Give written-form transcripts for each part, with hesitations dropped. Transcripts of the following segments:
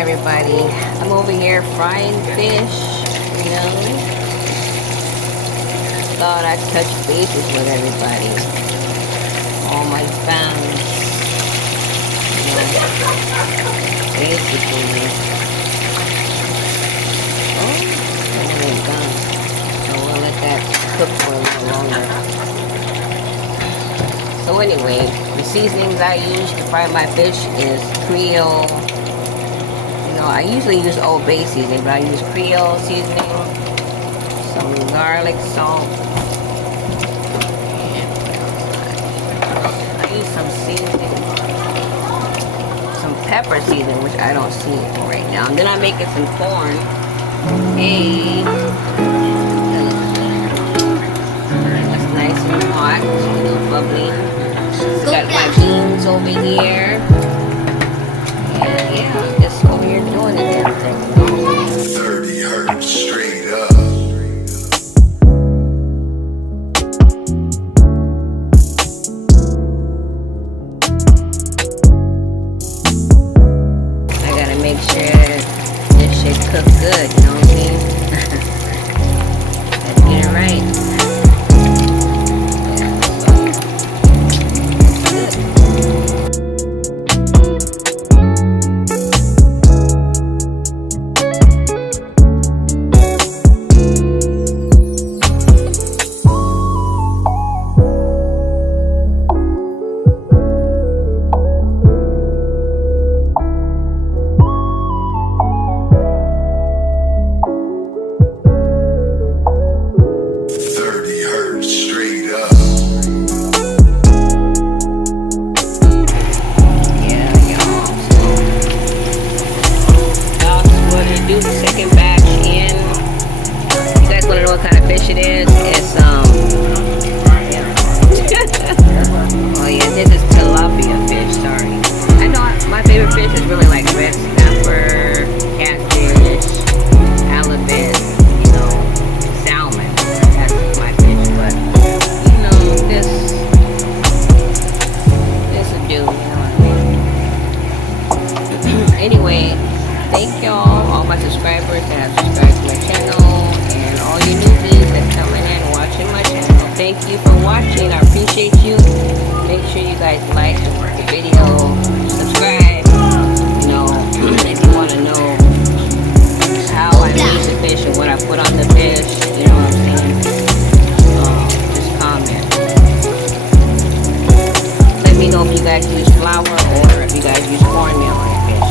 everybody. I'm over here frying fish, you know. Thought I'd touch bases with everybody. All my fans, you know, basically. Oh, it ain't done. So we'll let that cook for a little longer. So anyway, the seasonings I use to fry my fish is Creole. You know, I usually use Old Bay seasoning, but I use Creole seasoning, some garlic, salt, and I use some seasoning, some pepper seasoning, which I don't see right now. And then I make it some corn. Hey, that's nice and hot, you know, bubbling. Got my beans over here. And yeah, just over here doing it and everything. 30 hertz straight up. I gotta make sure this shit cook good, you know what I mean? Gotta get it right. Do the second batch in. You guys want to know what kind of fish it is? It's oh yeah, this is tilapia fish. Sorry, I know my favorite fish is really like red snapper, catfish, halibut, you know, salmon. That's my fish, but you know this will do. You know what I mean? Anyway. Thank y'all, all my subscribers that have subscribed to my channel, and all you newbies that's coming in and watching my channel. Thank you for watching. I appreciate you. Make sure you guys like the video, subscribe. You know, if you want to know how I use the fish and what I put on the fish, you know what I'm saying? Just comment. Let me know if you guys use flour or if you guys use cornmeal on your fish.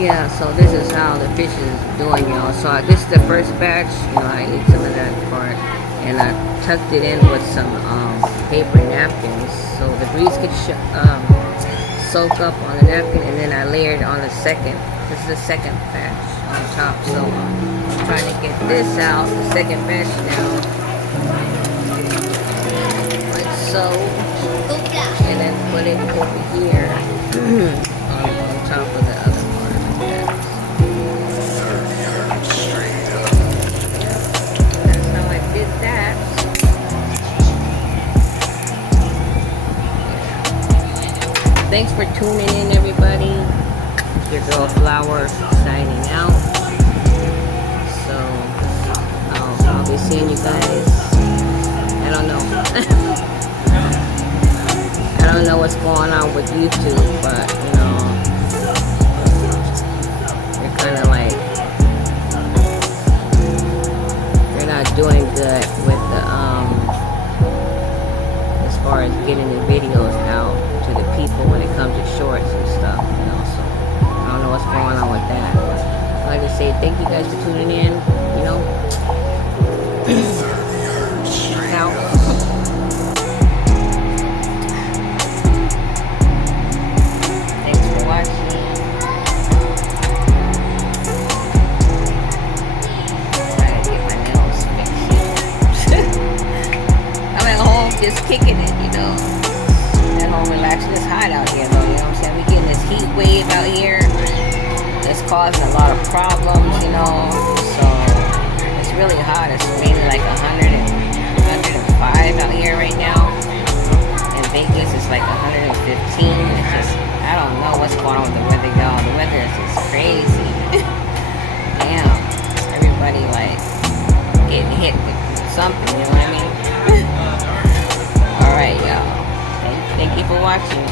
Yeah, so this is how the fish is doing, y'all. So this is the first batch. You know, I ate some of that part, and I tucked it in with some paper napkins, so the grease could soak up on the napkin, and then I layered on the second. This is the second batch on top. So I'm trying to get this out, the second batch now, like so, and then put it over here on top of the other. Thanks for tuning in, everybody. It's your girl Flower signing out. So I'll be seeing you guys. I don't know. I don't know what's going on with YouTube, but you know, they're kind of like they're not doing good with the as far as getting the videos out to the people when it comes to shorts and stuff, you know. So I don't know what's going on with that. But like I say, thank you guys for tuning in. You know, peace out. Thanks for watching. Trying to get my nails fixed. I'm at home just kicking it, you know. At home relaxing. It's hot out here though, you know what I'm saying? We getting this heat wave out here. It's causing a lot of problems, you know. So it's really hot. It's mainly like 105 out here right now. In Vegas it's like 115. It's just, I don't know what's going on with the weather, y'all. The weather is just crazy. Damn. Everybody like getting hit with something, you know what I mean? Alright, y'all. Thank you for watching.